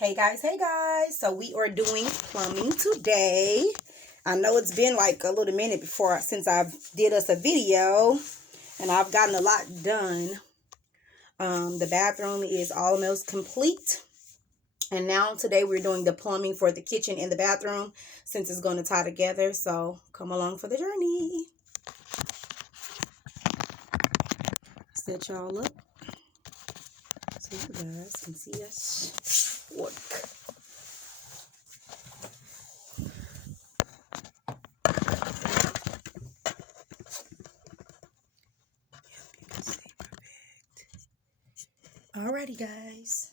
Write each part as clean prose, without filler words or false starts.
Hey guys. So we are doing plumbing today. I know it's been like a little minute since I've did us a video, and I've gotten a lot done. The bathroom is almost complete. And now today we're doing the plumbing for the kitchen and the bathroom since it's going to tie together. So come along for the journey. Set y'all up so you guys can see us work. Alrighty, guys.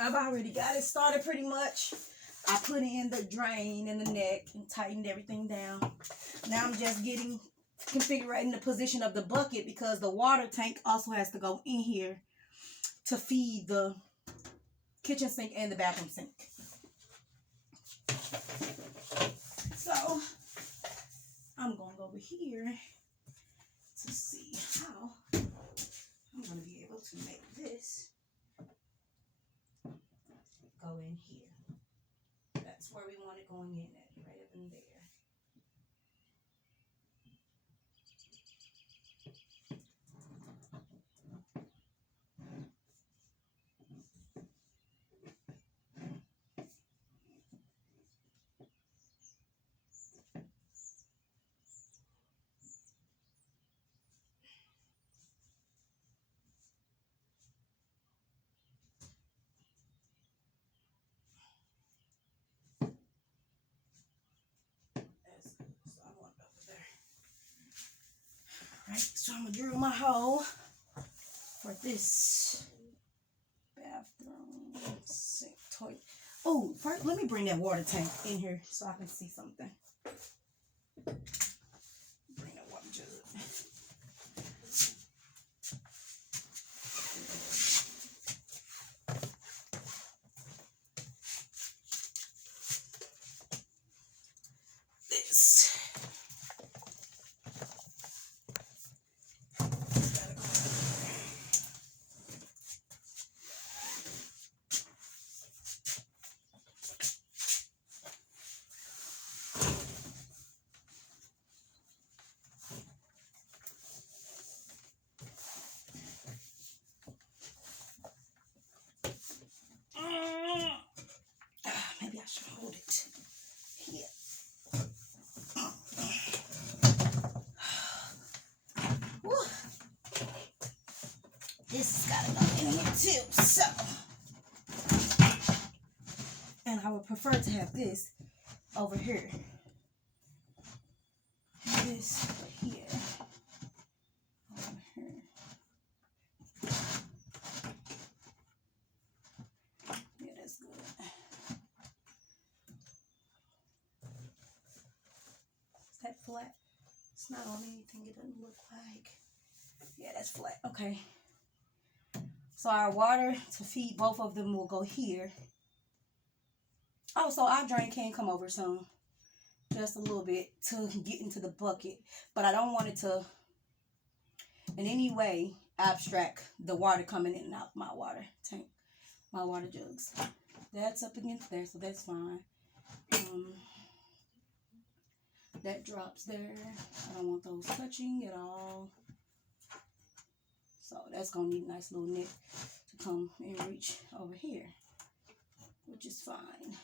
I've already got it started pretty much. I put in the drain and the neck and tightened everything down. Now I'm just configuring the position of the bucket because the water tank also has to go in here to feed the kitchen sink and the bathroom sink. So I'm going to go over here to see how I'm going to be able to make this go in here. That's where we want it going in at, right up in there. Right, so I'm gonna drill my hole for this bathroom sink toilet. Oh, first let me bring that water tank in here so I can see something. Bring that water jug. This. Maybe I should hold it here. This has got to go in here too. So, and I would prefer to have this over here. This here. Over here. Yeah, that's good. Is that flat? It's not on anything. It doesn't look like. Yeah, that's flat. Okay. So our water to feed both of them will go here. Oh, so our drain can come over soon. Just a little bit to get into the bucket. But I don't want it to in any way abstract the water coming in and out my water tank, my water jugs. That's up against there, so that's fine. That drops there. I don't want those touching at all. So that's going to need a nice little neck to come and reach over here, which is fine.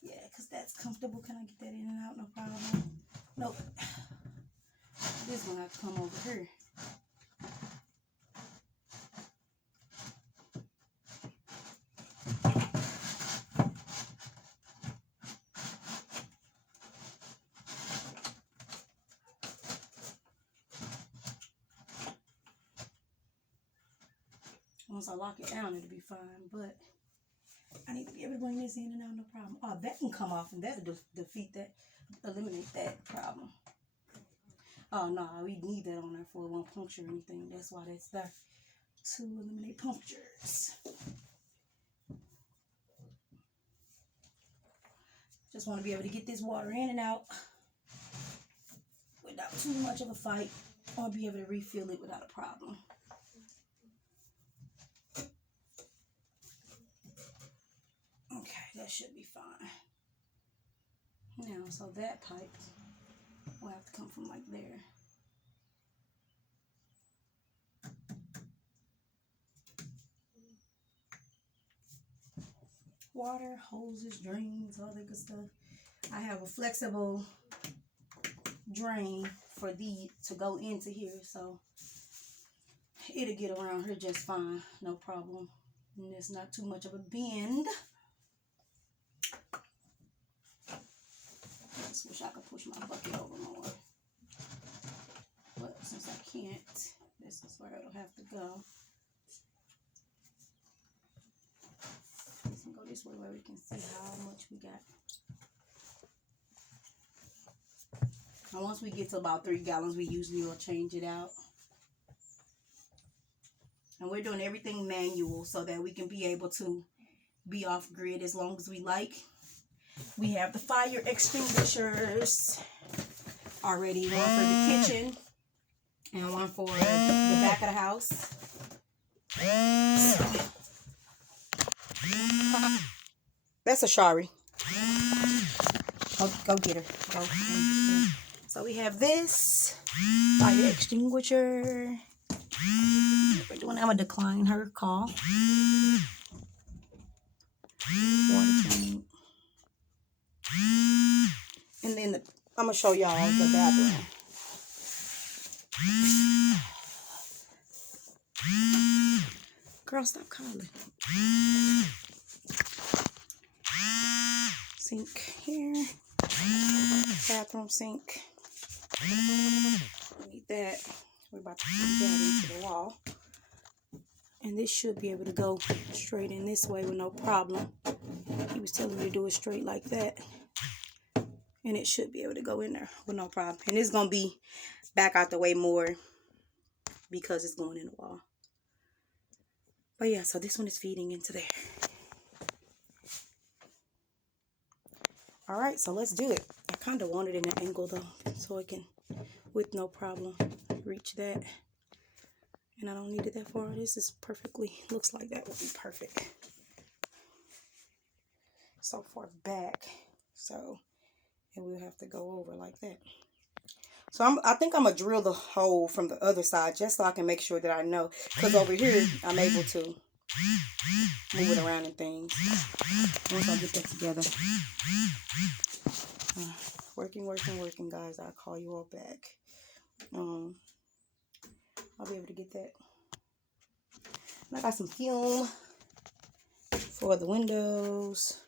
Yeah, because that's comfortable. Can I get that in and out? No problem. Nope. This one have to come over here. Once I lock it down, it'll be fine, but I need to be able to bring this in and out, no problem. Oh, that can come off, and that'll eliminate that problem. Oh, no, we need that on there for it won't puncture or anything. That's why that's there, to eliminate punctures. Just want to be able to get this water in and out without too much of a fight, or be able to refill it without a problem. that should be fine. Now, so that pipe will have to come from like there. Water, hoses, drains, all that good stuff. I have a flexible drain for these to go into here, so it'll get around here just fine, no problem. And it's not too much of a bend. I just wish I could push my bucket over more. But since I can't, this is where it'll have to go. Let's go this way where we can see how much we got. And once we get to about 3 gallons, we usually will change it out. And we're doing everything manual so that we can be able to be off grid as long as we like. We have the fire extinguishers already, one for the kitchen and one for the back of the house. That's a Shari. Go get her. Go. So we have this fire extinguisher. We're doing. I'm gonna decline her call. Water tank. And then I'm gonna show y'all the bathroom. Girl, stop calling. Sink here. Bathroom sink. We need that. We're about to put that into the wall. And this should be able to go straight in this way with no problem. He was telling me to do it straight like that. And it should be able to go in there with no problem. And it's going to be back out the way more because it's going in the wall. But yeah, so this one is feeding into there. All right, so let's do it. I kind of want it in an angle though, so I can, with no problem, reach that. And I don't need it that far. This is perfectly, looks like that would be perfect. So far back, so, and we'll have to go over like that. So I think I'm gonna drill the hole from the other side just so I can make sure that I know. Because over here, I'm able to move it around and things. Once I get that together. Working, guys. I'll call you all back. I'll be able to get that. And I got some film for the windows.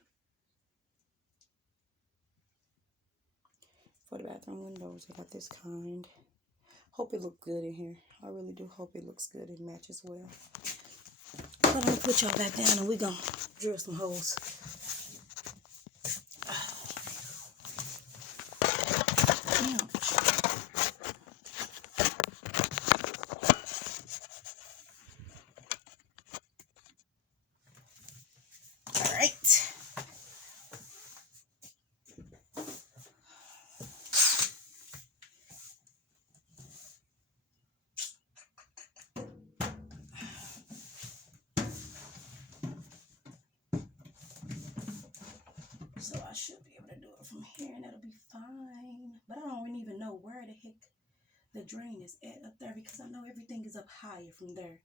For the bathroom windows, I got this kind. Hope it looks good in here. I really do hope it looks good and matches well. So I'm gonna put y'all back down and we're gonna drill some holes. So I should be able to do it from here and that'll be fine. But I don't even know where the heck the drain is at up there because I know everything is up higher from there.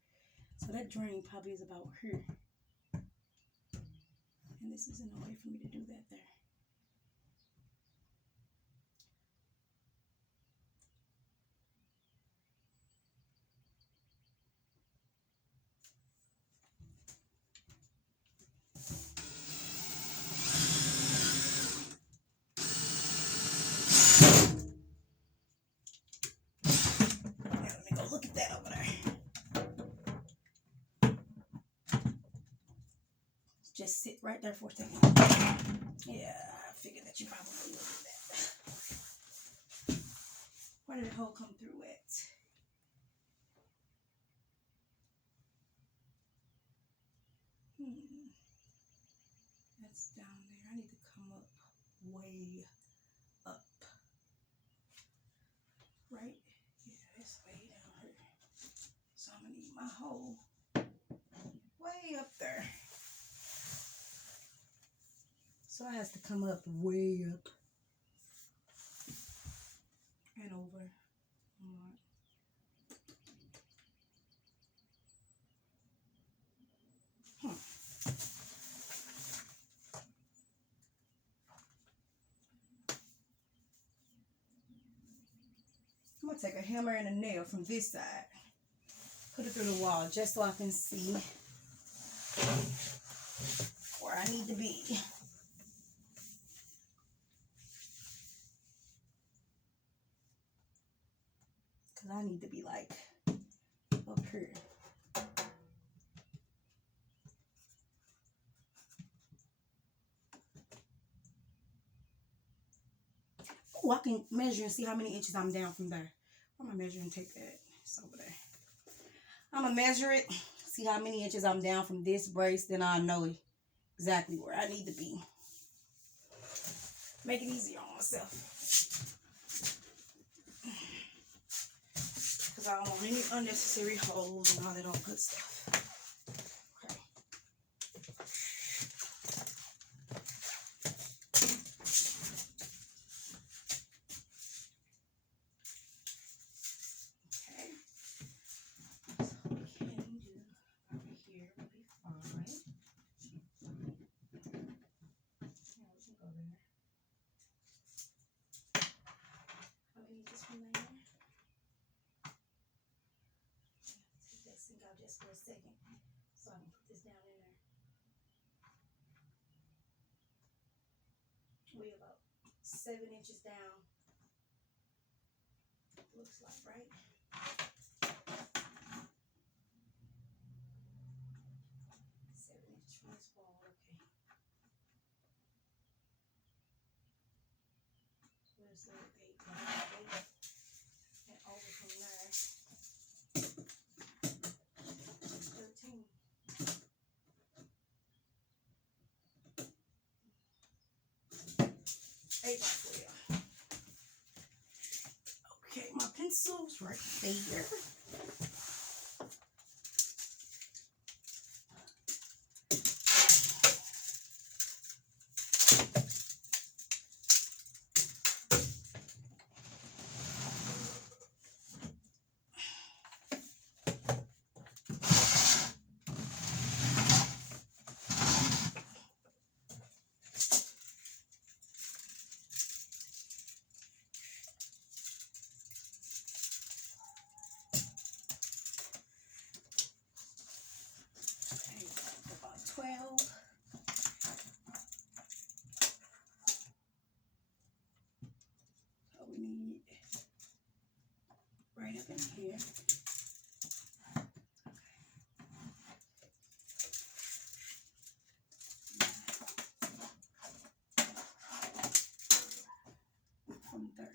So that drain probably is about here. And this isn't a way for me to do that there. Look at that over there. Just sit right there for a second. Yeah, I figured that you probably would do that. Where did the hole come through at? That's down there. I need to come up way up. Right? Yeah, it's way down here. So I'm going to need my hole way up there. So it has to come up way up and over. I'm going to take a hammer and a nail from this side. Put it through the wall just so I can see where I need to be. Because I need to be like up here. Oh, I can measure and see how many inches I'm down from there. I'm going to measure and take that. It's over there. I'm going to measure it, see how many inches I'm down from this brace, then I'll know exactly where I need to be. Make it easier on myself. Because I don't want any unnecessary holes and all that old good stuff. Okay. Just for a second, so I can put this down in there. We're about 7 inches down. Looks like, right? 7 inches from this wall, okay. Where's the 8? And over from there. 13. Okay, my pencil's right there. Okay, about 12. So we need right up in here. From there.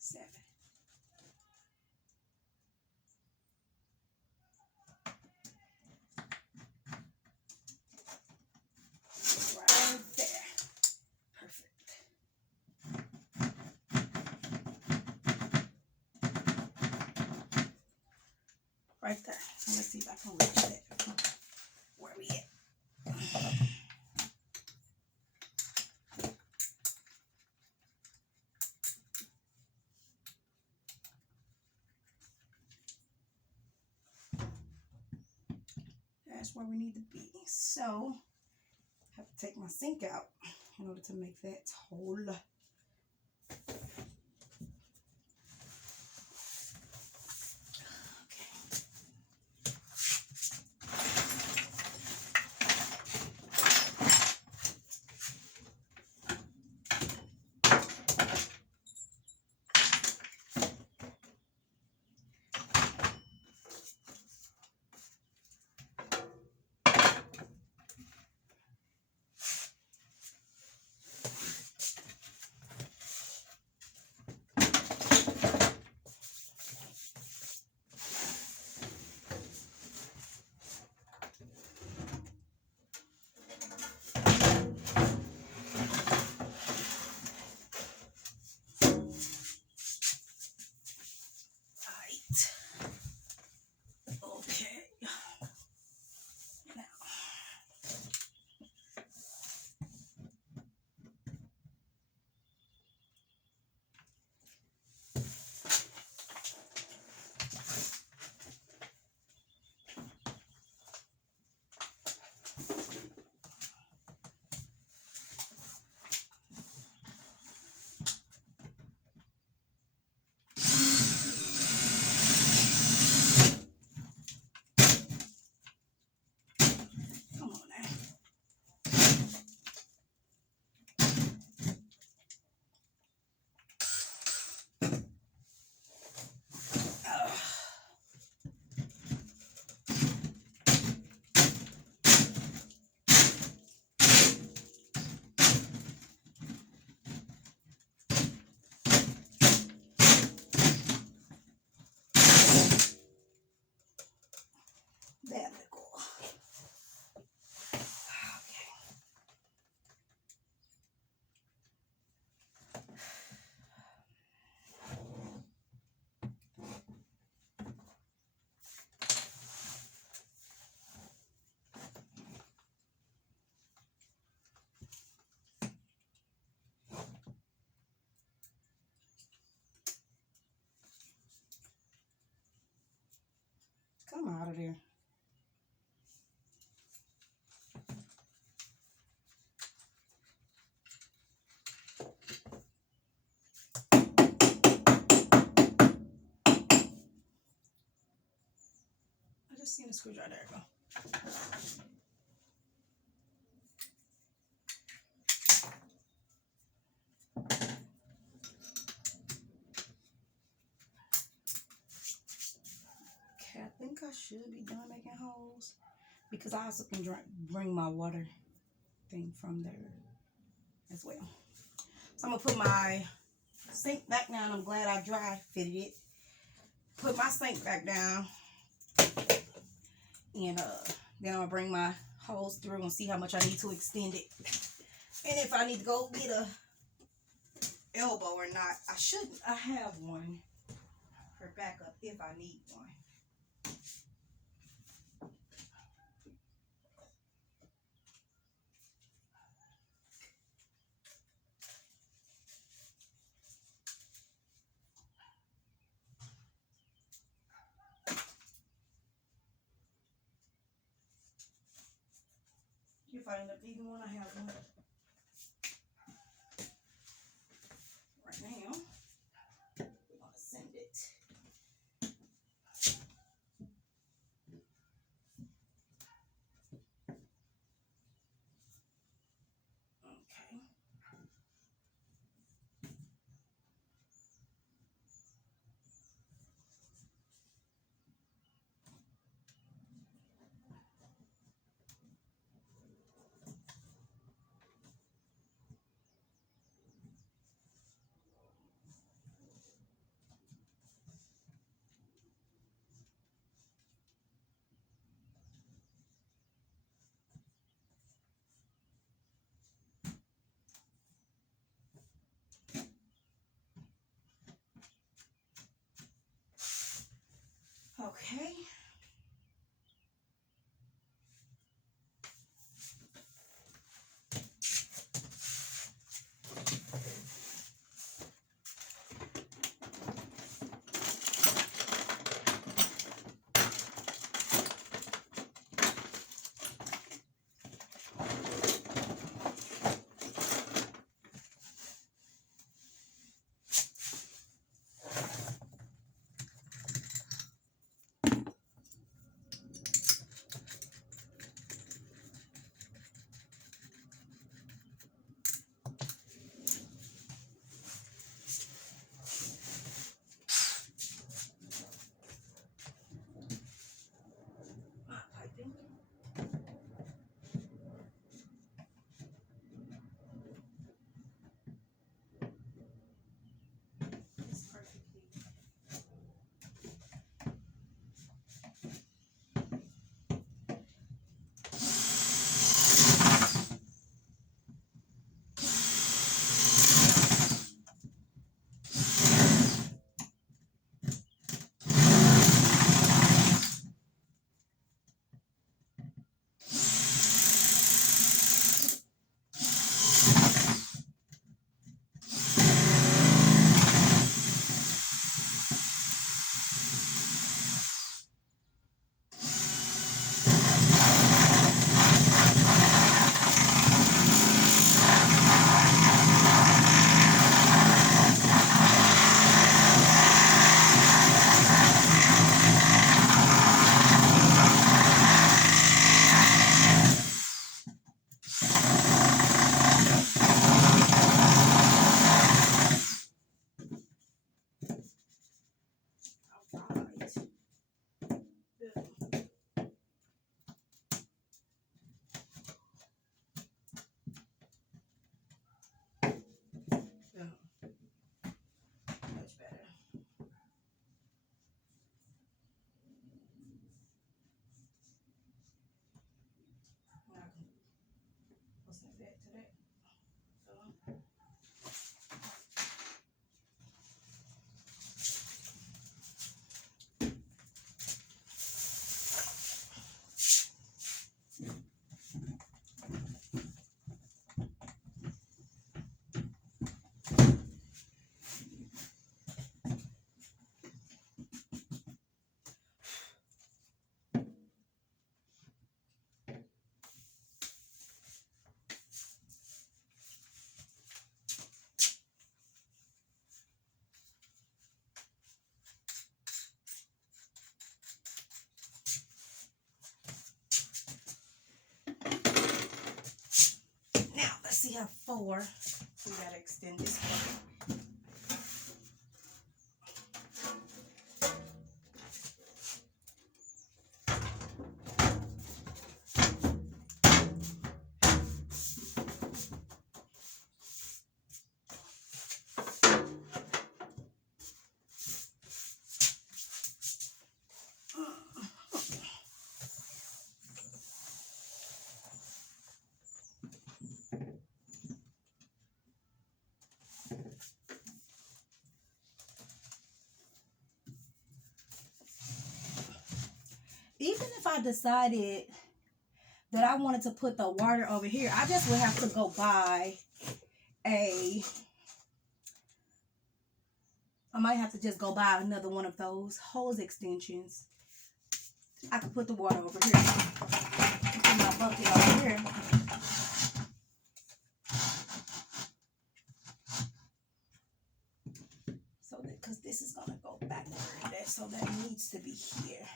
7. Right there. Perfect. Right there. So let's see if I can reach that. Where we at? That's where we need to be. So I have to take my sink out in order to make that hole. There we go. Come out of there. I just seen a screwdriver. There it go. Okay, I think I should be done making holes because I also can bring my water thing from there as well. So I'm gonna put my sink back down. I'm glad I dry fitted it. Put my sink back down, and then I'm gonna bring my hose through and see how much I need to extend it, and if I need to go get a elbow or not. I have one for backup if I need one. If I end up needing one, I have one. Right now, we're gonna send it. Okay. Okay. have 4. We gotta extend this one. Even if I decided that I wanted to put the water over here, I just would have to go buy I might have to just go buy another one of those hose extensions. I could put the water over here. Put my bucket over here. So that, because this is going to go backward. So that needs to be here.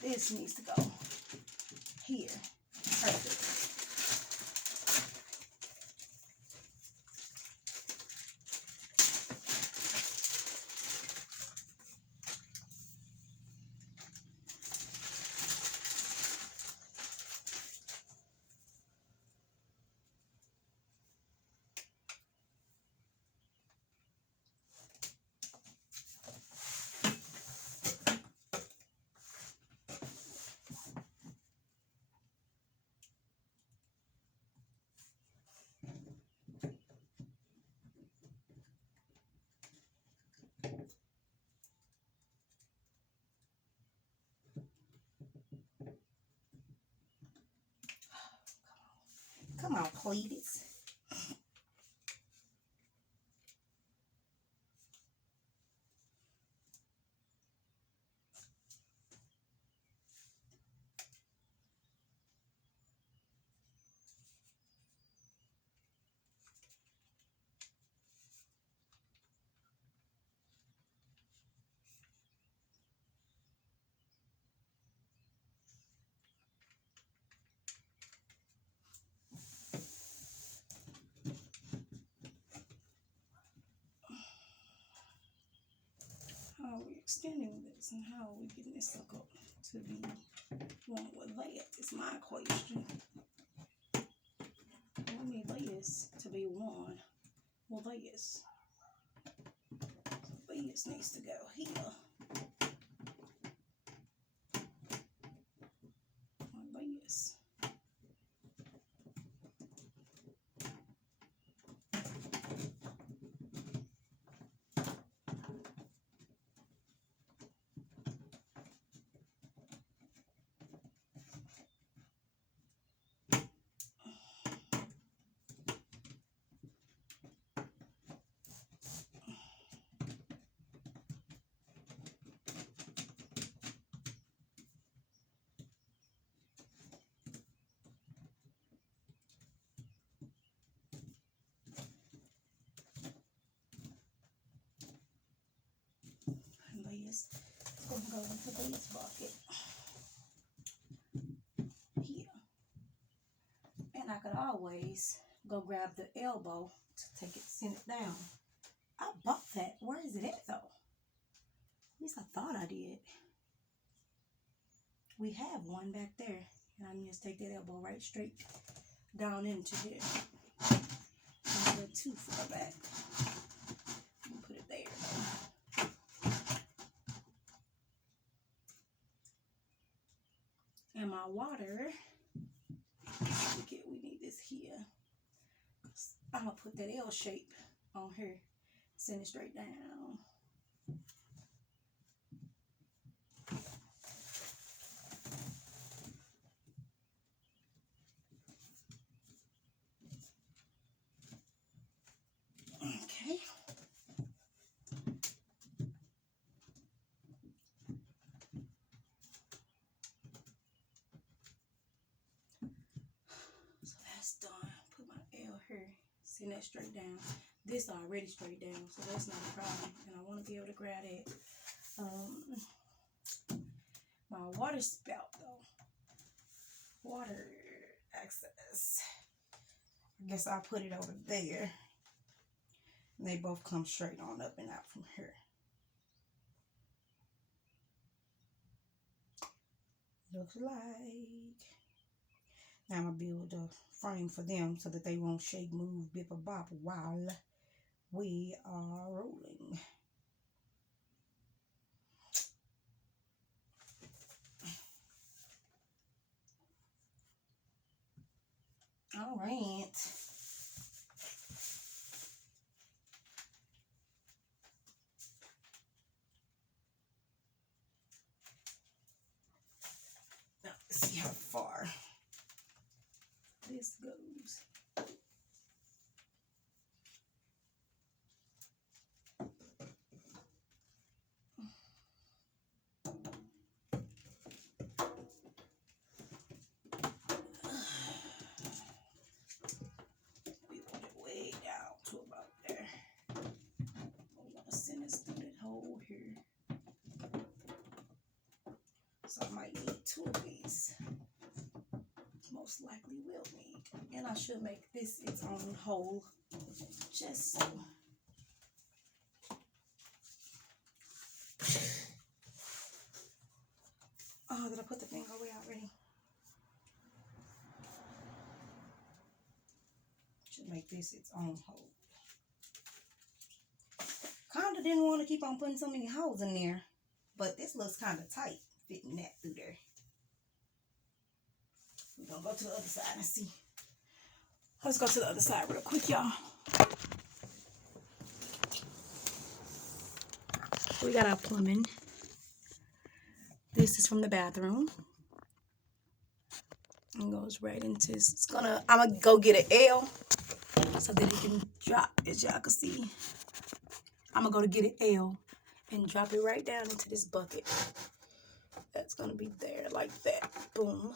This needs to go here. Perfect. Come on, please. How are we extending this and how are we getting this sucker to be one with layers is my question. We need layers to be one with layers. So layers needs to go here. Layers. It's going to go into this bucket here. And I could always go grab the elbow to take it, send it down. I bought that. Where is it at though? At least I thought I did. We have one back there. And I can just take that elbow right straight down into here. And the 2 far back. Put it there though. And my water, we need this here. I'm going to put that L shape on here. Send it straight down. Okay. So that's done. Put my L here. Send that straight down. This already straight down, so that's not a problem. And I want to be able to grab it. My water spout though. Water access. I guess I'll put it over there. And they both come straight on up and out from here. Looks like. Now I'm going to build a frame for them so that they won't shake, move, bip, or bop while we are rolling. All right. Now, let's see how far this goes. We want it way down to about there. We want to send this through that hole here. So I might need 2 of these. Most likely will need. And I should make this its own hole. Just so. Oh, did I put the thing away already? Should make this its own hole. Kinda didn't want to keep on putting so many holes in there. But this looks kind of tight, fitting that through there. We're going to go to the other side and see. Let's go to the other side real quick, y'all. We got our plumbing. This is from the bathroom. And goes right into this. I'm going to go get an L so that it can drop, as y'all can see. I'm going to go to get an L and drop it right down into this bucket. That's going to be there like that. Boom.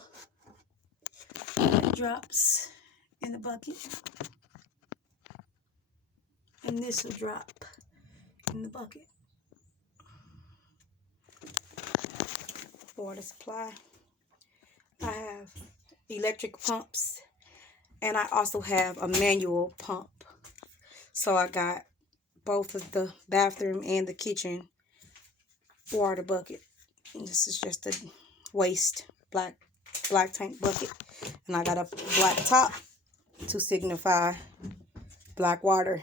It drops in the bucket. And this will drop in the bucket. Water supply. I have electric pumps. And I also have a manual pump. So I got both of the bathroom and the kitchen water bucket. And this is just a waste black tank bucket. And I got a black top to signify black water.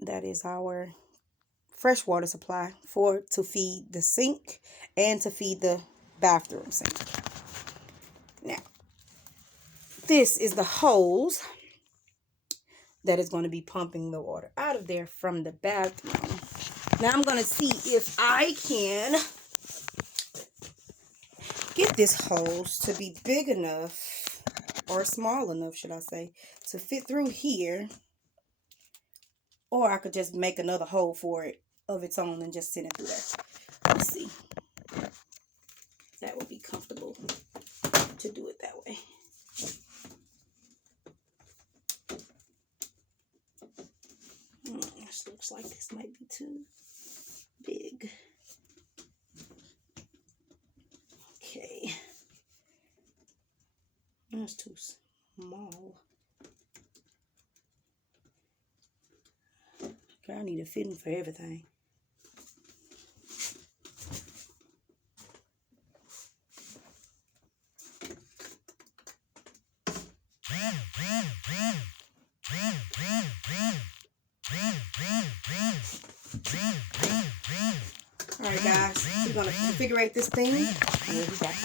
That is our fresh water supply to feed the sink and to feed the bathroom sink. Now, this is the hose that is going to be pumping the water out of there from the bathroom. Now I'm going to see if I can get this hose to be big enough, or small enough, should I say, to fit through here. Or I could just make another hole for it of its own and just send it through there. Let's see. That would be comfortable to do it that way. This looks like this might be too big. Okay. That's too small. Okay, I need a fitting for everything. Alright guys, we're going to configure this thing and we'll be back.